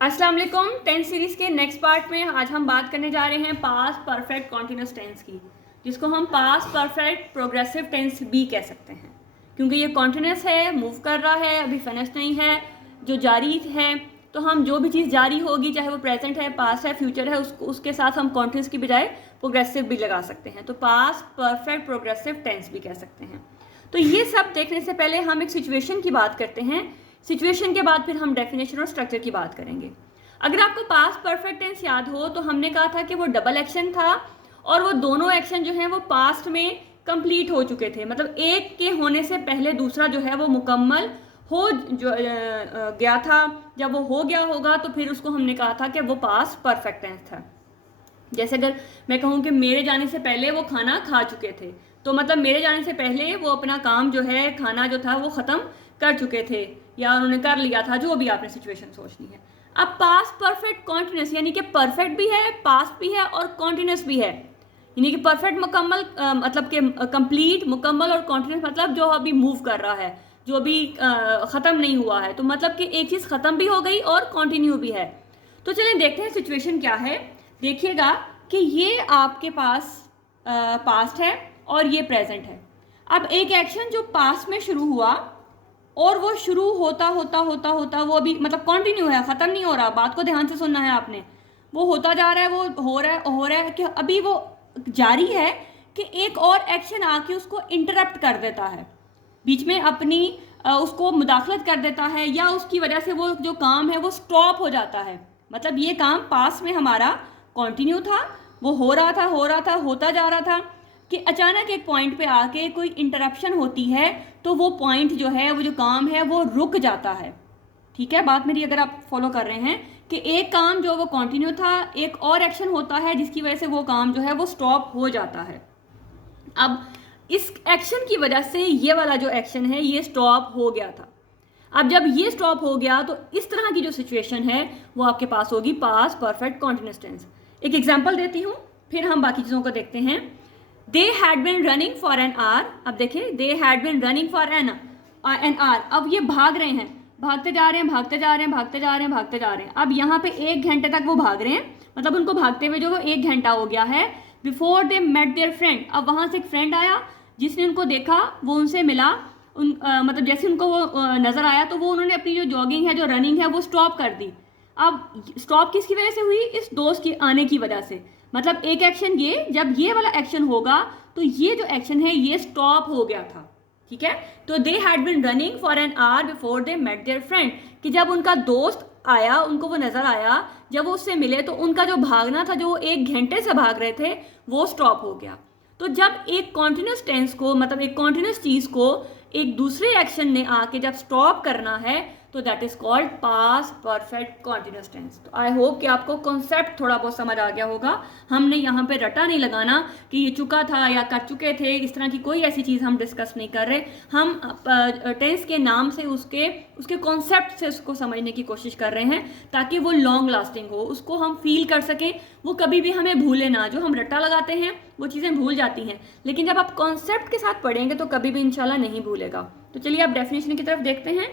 अस्सलाम वालेकुम। 10th series के नेक्स्ट पार्ट में आज हम बात करने जा रहे हैं पास्ट परफेक्ट कॉन्टिन्यूस टेंस की, जिसको हम पास्ट परफेक्ट प्रोग्रेसिव टेंस भी कह सकते हैं, क्योंकि ये कॉन्टिन्यूस है, मूव कर रहा है, अभी फिनिश नहीं है, जो जारी है। तो हम जो भी चीज़ जारी होगी, चाहे वो प्रेजेंट है, पास्ट है, फ्यूचर है, उसके साथ हम कॉन्टिन्यूस की बजाय प्रोग्रेसिव भी लगा सकते हैं। तो पास्ट परफेक्ट प्रोग्रेसिव टेंस भी कह सकते हैं। तो ये सब देखने से पहले हम एक सिचुएशन की बात करते हैं। सिचुएशन के बाद फिर हम डेफिनेशन और स्ट्रक्चर की बात करेंगे। अगर आपको पास्ट परफेक्ट टेंस याद हो तो हमने कहा था कि वो डबल एक्शन था और वो दोनों एक्शन जो हैं वो पास्ट में कंप्लीट हो चुके थे, मतलब एक के होने से पहले दूसरा जो है वो मुकम्मल हो गया था। जब वो हो गया होगा तो फिर उसको हमने कहा था कि वो पास्ट परफेक्ट टेंस था। जैसे अगर मैं कहूँ कि मेरे जाने से पहले वो खाना खा चुके थे, तो मतलब मेरे जाने से पहले वो अपना काम जो है, खाना जो था वो ख़त्म कर चुके थे या उन्होंने कर लिया था, जो भी आपने सिचुएशन सोचनी है। अब पास्ट परफेक्ट कॉन्टिन्यूस यानी कि परफेक्ट भी है, पास्ट भी है और कॉन्टिन्यूस भी है। यानी कि परफेक्ट मुकम्मल मतलब कि कंप्लीट, मुकम्मल, और कॉन्टिन्यूस मतलब जो अभी मूव कर रहा है, जो अभी ख़त्म नहीं हुआ है। तो मतलब कि एक चीज़ ख़त्म भी हो गई और कंटिन्यू भी है। तो चलिए देखते हैं सिचुएशन क्या है। देखिएगा कि ये आपके पास पास्ट है और ये प्रेजेंट है। अब एक एक्शन जो पास्ट में शुरू हुआ और वो शुरू होता होता होता होता वो अभी मतलब कंटिन्यू है, ख़त्म नहीं हो रहा। बात को ध्यान से सुनना है आपने। वो होता जा रहा है, वो हो रहा है कि अभी वो जारी है कि एक और एक्शन आके उसको इंटरप्ट कर देता है, बीच में अपनी उसको मुदाखलत कर देता है, या उसकी वजह से वो जो काम है वो स्टॉप हो जाता है। मतलब ये काम पास में हमारा कंटिन्यू था, वो हो रहा था होता जा रहा था कि अचानक एक पॉइंट पे आके कोई इंटरप्शन होती है, तो वो पॉइंट जो है, वो जो काम है वो रुक जाता है। ठीक है, बात मेरी अगर आप फॉलो कर रहे हैं कि एक काम जो वो कंटिन्यू था, एक और एक्शन होता है जिसकी वजह से वो काम जो है वो स्टॉप हो जाता है। अब इस एक्शन की वजह से ये वाला जो एक्शन है ये स्टॉप हो गया था। अब जब ये स्टॉप हो गया तो इस तरह की जो सिचुएशन है वो आपके पास होगी पास्ट परफेक्ट कॉन्टिन्यूस टेंस। एक एग्जांपल देती हूँ, फिर हम बाकी चीज़ों को देखते हैं। दे had been running for an our. अब देखिए, दे had been running for an our. अब ये भाग रहे हैं, भागते जा रहे हैं, भागते जा रहे हैं, भागते जा रहे हैं, भागते जा रहे हैं। अब यहाँ पे 1 घंटे तक वो भाग रहे हैं, मतलब उनको भागते हुए जो वो 1 घंटा हो गया है। Before they met their friend. अब वहाँ से एक फ्रेंड आया जिसने उनको देखा, वो उनसे मिला, मतलब जैसे उनको वो नज़र आया तो वो उन्होंने अपनी जो जॉगिंग है, जो रनिंग है, वो स्टॉप कर दी। अब स्टॉप किसकी वजह से हुई? इस दोस्त के आने की वजह से। मतलब एक एक्शन ये, जब ये वाला एक्शन होगा तो ये जो एक्शन है ये स्टॉप हो गया था। ठीक है, तो they had been running for an hour before they met their friend, कि जब उनका दोस्त आया, उनको वो नज़र आया, जब वो उससे मिले तो उनका जो भागना था, जो वो 1 घंटे से भाग रहे थे, वो स्टॉप हो गया। तो जब एक कॉन्टिन्यूस टेंस को, मतलब एक कॉन्टिन्यूस चीज़ को एक दूसरे एक्शन ने आके जब स्टॉप करना है, तो that is called past perfect continuous tense. तो आई होप कि आपको कॉन्सेप्ट थोड़ा बहुत समझ आ गया होगा। हमने यहाँ पे रटा नहीं लगाना कि ये चुका था या कर चुके थे, इस तरह की कोई ऐसी चीज़ हम डिस्कस नहीं कर रहे। हम टेंस के नाम से उसके कॉन्सेप्ट से उसको समझने की कोशिश कर रहे हैं, ताकि वो लॉन्ग लास्टिंग हो, उसको हम फील कर सकें, वो कभी भी हमें भूले ना। जो हम रट्टा लगाते हैं वो चीज़ें भूल जाती हैं, लेकिन जब आप कॉन्सेप्ट के साथ पढ़ेंगे तो कभी भी इंशाल्लाह नहीं भूलेगा। तो चलिए आप डेफिनेशन की तरफ देखते हैं।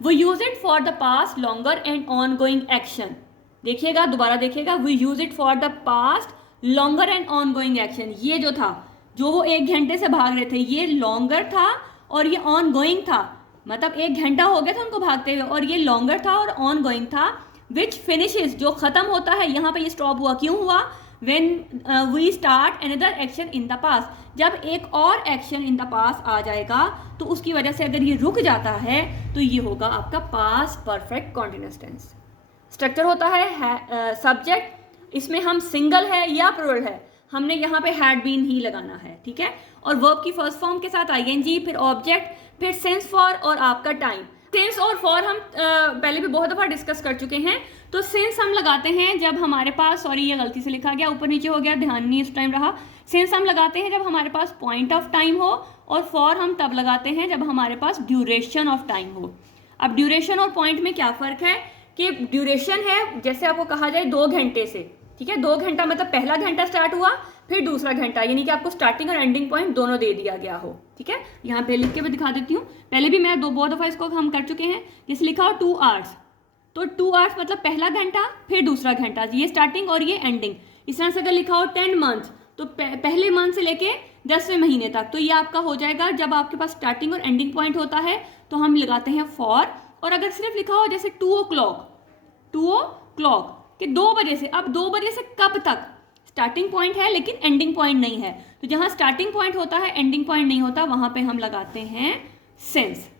We use it for the past, longer and ongoing action। देखिएगा, दोबारा देखिएगा, we use it for the past, longer and ongoing action। ये जो था, जो वो 1 घंटे से भाग रहे थे, ये longer था और ये ongoing था। मतलब 1 घंटा हो गया था उनको भागते हुए, और ये longer था और ongoing था। which finishes, जो ख़त्म होता है, यहाँ पे ये स्टॉप हुआ, क्यों हुआ? when we start another action in the past। जब एक और एक्शन इन द पास आ जाएगा तो उसकी वजह से अगर ये रुक जाता है तो ये होगा आपका past perfect continuous tense. Structure होता है सब्जेक्ट, इसमें हम सिंगल है या प्लूरल है, हमने यहाँ पे हैड बीन ही लगाना है। ठीक है, और वर्ब की फर्स्ट फॉर्म के साथ आईएनजी, फिर ऑब्जेक्ट, फिर सेंस फॉर और आपका टाइम। सेंस और फॉर हम पहले भी बहुत दफ़ा डिस्कस कर चुके हैं। तो सेंस हम लगाते हैं जब हमारे पास, सॉरी ये गलती से लिखा गया, ऊपर नीचे हो गया, ध्यान नहीं इस टाइम रहा। सेंस हम लगाते हैं जब हमारे पास पॉइंट ऑफ टाइम हो, और फॉर हम तब लगाते हैं जब हमारे पास ड्यूरेशन ऑफ टाइम हो। अब ड्यूरेशन और पॉइंट में क्या फ़र्क है कि ड्यूरेशन है, जैसे आपको कहा जाए 2 घंटे से। ठीक है, 2 घंटा मतलब पहला घंटा स्टार्ट हुआ, फिर दूसरा घंटा, यानी कि आपको स्टार्टिंग और एंडिंग पॉइंट दोनों दे दिया गया हो। ठीक है, यहाँ पे लिख के भी दिखा देती हूँ। पहले भी मैं बहुत दफ़ा इसको हम कर चुके हैं। जैसे लिखा हो 2 hours, तो 2 आवर्स मतलब पहला घंटा फिर दूसरा घंटा, ये स्टार्टिंग और ये एंडिंग। इस तरह से अगर लिखा हो 10 मंथ तो पहले मंथ से लेके 10वें महीने तक, तो ये आपका हो जाएगा जब आपके पास स्टार्टिंग और एंडिंग पॉइंट होता है तो हम लगाते हैं फॉर। और अगर सिर्फ लिखा हो जैसे 2 o'clock कि 2 बजे से, अब 2 बजे से कब तक, स्टार्टिंग पॉइंट है लेकिन एंडिंग पॉइंट नहीं है, तो जहां स्टार्टिंग पॉइंट होता है एंडिंग पॉइंट नहीं होता वहां पे हम लगाते हैं सिंस।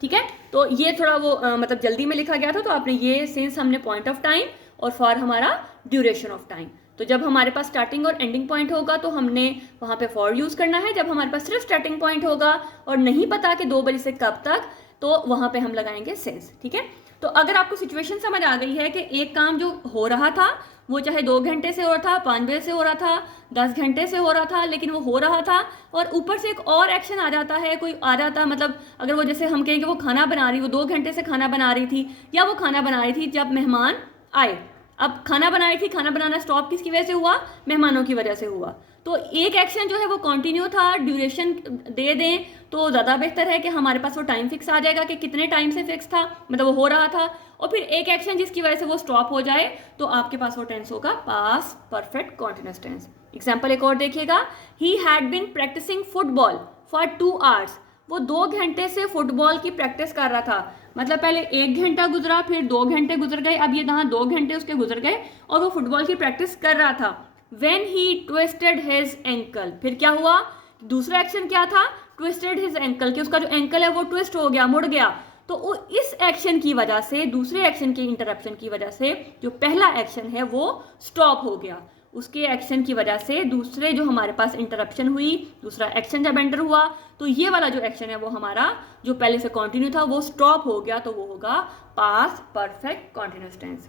ठीक है, तो ये थोड़ा वो मतलब जल्दी में लिखा गया था, तो आपने ये सिंस हमने पॉइंट ऑफ टाइम और फॉर हमारा ड्यूरेशन ऑफ टाइम। तो जब हमारे पास स्टार्टिंग और एंडिंग पॉइंट होगा तो हमने वहाँ पे फॉर यूज़ करना है। जब हमारे पास सिर्फ स्टार्टिंग पॉइंट होगा और नहीं पता कि 2 बजे से कब तक, तो वहाँ पे हम लगाएंगे सिंस। ठीक है, तो अगर आपको सिचुएशन समझ आ गई है कि एक काम जो हो रहा था वो चाहे 2 घंटे से हो रहा था, 5 बजे से हो रहा था, 10 घंटे से हो रहा था, लेकिन वो हो रहा था, और ऊपर से एक और एक्शन आ जाता है, कोई आ जाता है, मतलब अगर वो जैसे हम कहें कि वो खाना बना रही, वो 2 घंटे से खाना बना रही थी, या वो खाना बना रही थी जब मेहमान आए। अब खाना बनाई थी, खाना बनाना स्टॉप किसकी वजह से हुआ, मेहमानों की वजह से हुआ। तो एक एक्शन जो है वो कंटिन्यू था, ड्यूरेशन दे दें तो ज़्यादा बेहतर है कि हमारे पास वो टाइम फिक्स आ जाएगा कि कितने टाइम से फिक्स था, मतलब वो हो रहा था। और फिर एक एक्शन जिसकी वजह से वो स्टॉप हो जाए तो आपके पास वो टेंस होगा past perfect continuous tense. Example एक और देखिएगा, he had been practising football for 2 hours. वो 2 घंटे से फुटबॉल की प्रैक्टिस कर रहा था, मतलब पहले 1 घंटा गुजरा, फिर 2 घंटे गुजर गए, अब ये यहाँ 2 घंटे उसके गुजर गए और वो फुटबॉल की प्रैक्टिस कर रहा था। When he twisted his ankle, फिर क्या हुआ, दूसरा एक्शन क्या था, ट्विस्टेड हिज एंकल, कि उसका जो एंकल है वो ट्विस्ट हो गया, मुड़ गया। तो इस एक्शन की वजह से, दूसरे एक्शन के इंटरप्शन की वजह से जो पहला एक्शन है वो स्टॉप हो गया। उसके एक्शन की वजह से दूसरे जो हमारे पास इंटरप्शन हुई, दूसरा एक्शन जब एंटर हुआ तो ये वाला जो एक्शन है वो हमारा जो पहले से कंटिन्यू था वो स्टॉप हो गया, तो वो होगा पास्ट परफेक्ट कंटिन्यूअस टेंस।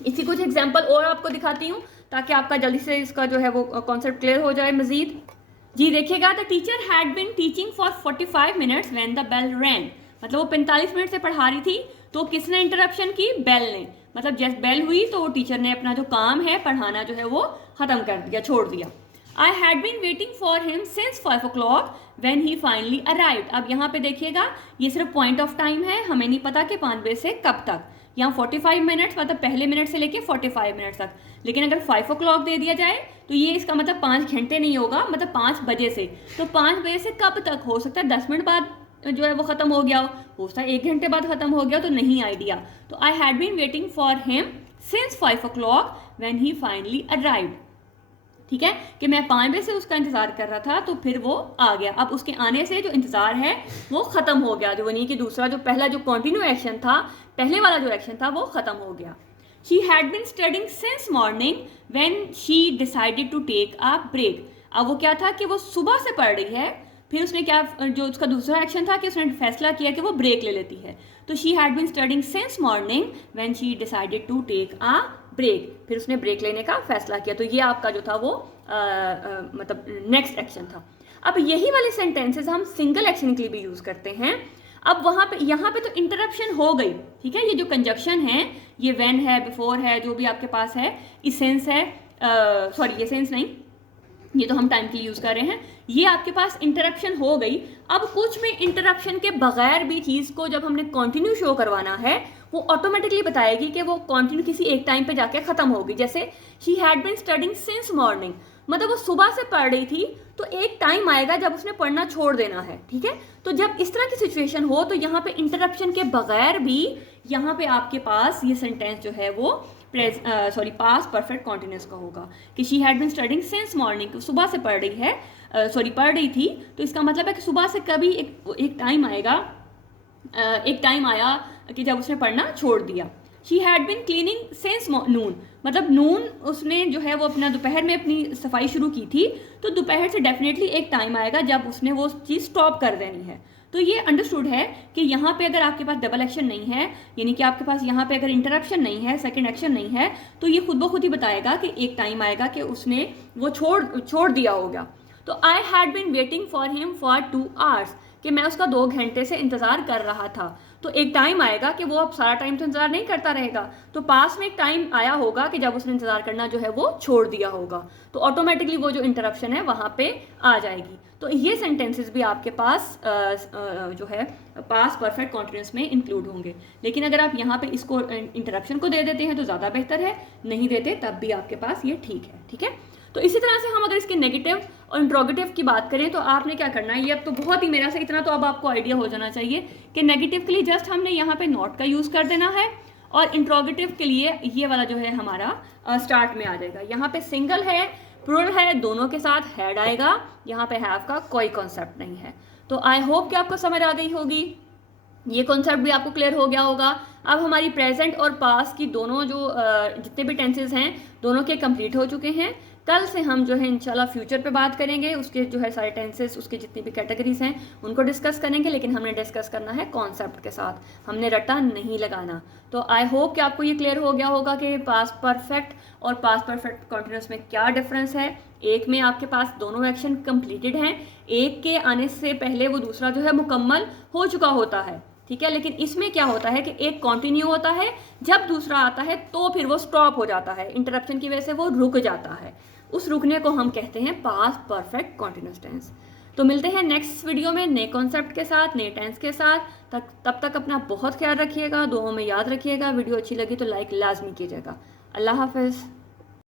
इसी कुछ एग्जांपल और आपको दिखाती हूँ ताकि आपका जल्दी से इसका जो है वो कॉन्सेप्ट क्लियर हो जाए मजीद। जी देखिएगा, the teacher had been teaching for 45 minutes when the bell rang, मतलब वो 45 मिनट से पढ़ा रही थी तो किसने इंटरप्शन की, बेल ने। मतलब जैसे बेल हुई तो टीचर ने अपना जो काम है पढ़ाना जो है वो खत्म कर दिया, छोड़ दिया। I had been waiting for him since 5 o'clock when he finally arrived. अब यहाँ पे देखिएगा ये सिर्फ पॉइंट ऑफ टाइम है, हमें नहीं पता कि 5 बजे से कब तक। यहाँ 45 मिनट्स मतलब पहले मिनट से लेके 45 मिनट तक, लेकिन अगर 5 o'clock दे दिया जाए तो ये इसका मतलब 5 घंटे नहीं होगा, मतलब 5 बजे से। तो 5 बजे से कब तक हो सकता है, 10 मिनट बाद जो है वो खत्म हो गया हो सकता है 1 घंटे बाद खत्म हो गया, तो नहीं आइडिया। तो I had been waiting for him since 5 o'clock when he finally arrived. ठीक है, कि मैं 5 बजे से उसका इंतजार कर रहा था तो फिर वो आ गया। अब उसके आने से जो इंतजार है वो खत्म हो गया, जो वो नहीं कि दूसरा जो पहला जो कंटिन्यू एक्शन था, पहले वाला जो एक्शन था वो खत्म हो गया। She had been studying since morning when she decided to take a break. अब वो क्या था कि वो सुबह से पढ़ रही है, फिर उसने क्या, जो उसका दूसरा एक्शन था कि उसने फैसला किया कि वो ब्रेक ले लेती है। तो she had been studying since morning when she decided to take a break, फिर उसने ब्रेक लेने का फैसला किया। तो ये आपका जो था वो मतलब नेक्स्ट एक्शन था। अब यही वाले सेंटेंसेस हम सिंगल एक्शन के लिए भी यूज़ करते हैं। अब वहाँ पे, यहाँ पे तो इंटरप्शन हो गई, ठीक है, ये जो कंजक्शन है, ये व्हेन है, बिफोर है, जो भी आपके पास है, इसेंस है, सॉरी ये सेंस नहीं, ये तो हम टाइम के लिए यूज़ कर रहे हैं, ये आपके पास इंटरप्शन हो गई। अब कुछ में इंटरप्शन के बगैर भी चीज़ को जब हमने कंटिन्यू शो करवाना है वो ऑटोमेटिकली बताएगी कि वो कंटिन्यू किसी एक टाइम पे जाके ख़त्म होगी। जैसे she had been studying since morning, मतलब वो सुबह से पढ़ रही थी, तो एक टाइम आएगा जब उसने पढ़ना छोड़ देना है। ठीक है, तो जब इस तरह की सिचुएशन हो तो यहाँ पे इंटरप्शन के बगैर भी यहाँ पे आपके पास ये सेंटेंस जो है वो पास्ट परफेक्ट कॉन्टिन्यूस का होगा कि she had been studying since morning, सुबह से पढ़ रही है, पढ़ रही थी, तो इसका मतलब है कि सुबह से कभी एक टाइम आएगा, एक टाइम आया कि जब उसने पढ़ना छोड़ दिया। She had been cleaning since noon, मतलब नून उसने जो है वो अपना दोपहर में अपनी सफाई शुरू की थी, तो दोपहर से डेफिनेटली एक टाइम आएगा जब उसने वो चीज़ स्टॉप कर देनी है। तो ये अंडरस्टूड है कि यहाँ पे अगर आपके पास डबल एक्शन नहीं है, यानी कि आपके पास यहाँ पे अगर इंटरप्शन नहीं है, सेकंड एक्शन नहीं है, तो ये खुद ब खुद ही बताएगा कि एक टाइम आएगा कि उसने वो छोड़ दिया होगा। तो I had been waiting for him for 2 hours, कि मैं उसका 2 घंटे से इंतज़ार कर रहा था। तो एक टाइम आएगा कि वो अब सारा टाइम तो इंतज़ार नहीं करता रहेगा, तो पास में एक टाइम आया होगा कि जब उसने इंतज़ार करना जो है वो छोड़ दिया होगा, तो ऑटोमेटिकली वो जो इंटरप्शन है वहाँ पे आ जाएगी। तो ये सेंटेंसेस भी आपके पास जो है पास परफेक्ट कॉन्टिन्यूस में इंक्लूड होंगे। लेकिन अगर आप यहाँ पे इसको इंटरप्शन को दे देते हैं तो ज़्यादा बेहतर है, नहीं देते तब भी आपके पास ये ठीक है। ठीक है, तो इसी तरह से हम अगर इसके नेगेटिव और इंट्रोगेटिव की बात करें तो आपने क्या करना है, ये अब तो बहुत ही मेरा से इतना तो अब आपको आइडिया हो जाना चाहिए कि नेगेटिव के लिए जस्ट हमने यहाँ पे नॉट का यूज़ कर देना है, और इंट्रोगेटिव के लिए ये वाला जो है हमारा स्टार्ट में आ जाएगा। यहाँ पे सिंगल है, प्लुरल है, दोनों के साथ हैड आएगा, यहाँ पे हैव का कोई कॉन्सेप्ट नहीं है। तो आई होप कि आपको समझ आ गई होगी, ये कॉन्सेप्ट भी आपको क्लियर हो गया होगा। अब हमारी प्रेजेंट और पास्ट की दोनों जो जितने भी टेंसेस हैं दोनों के कंप्लीट हो चुके हैं। कल से हम जो है इंशाल्लाह फ्यूचर पे बात करेंगे, उसके जो है सारे टेंसेस, उसके जितनी भी कैटेगरीज हैं उनको डिस्कस करेंगे, लेकिन हमने डिस्कस करना है कॉन्सेप्ट के साथ, हमने रट्टा नहीं लगाना। तो आई होप कि आपको ये क्लियर हो गया होगा कि पास्ट परफेक्ट और पास्ट परफेक्ट कॉन्टिन्यूस में क्या डिफरेंस है। एक में आपके पास दोनों एक्शन कंप्लीटेड हैं, एक के आने से पहले वो दूसरा जो है मुकम्मल हो चुका होता है। ठीक है, लेकिन इसमें क्या होता है कि एक कंटिन्यू होता है, जब दूसरा आता है तो फिर वो स्टॉप हो जाता है, इंटरप्शन की वजह से वो रुक जाता है। उस रुकने को हम कहते हैं पास्ट परफेक्ट कॉन्टिन्यूस टेंस। तो मिलते हैं नेक्स्ट वीडियो में नए कॉन्सेप्ट के साथ, नए टेंस के साथ। तब तक अपना बहुत ख्याल रखिएगा, दुआओं में याद रखिएगा। वीडियो अच्छी लगी तो लाइक लाजमी कीजिएगा। अल्लाह हाफिज़।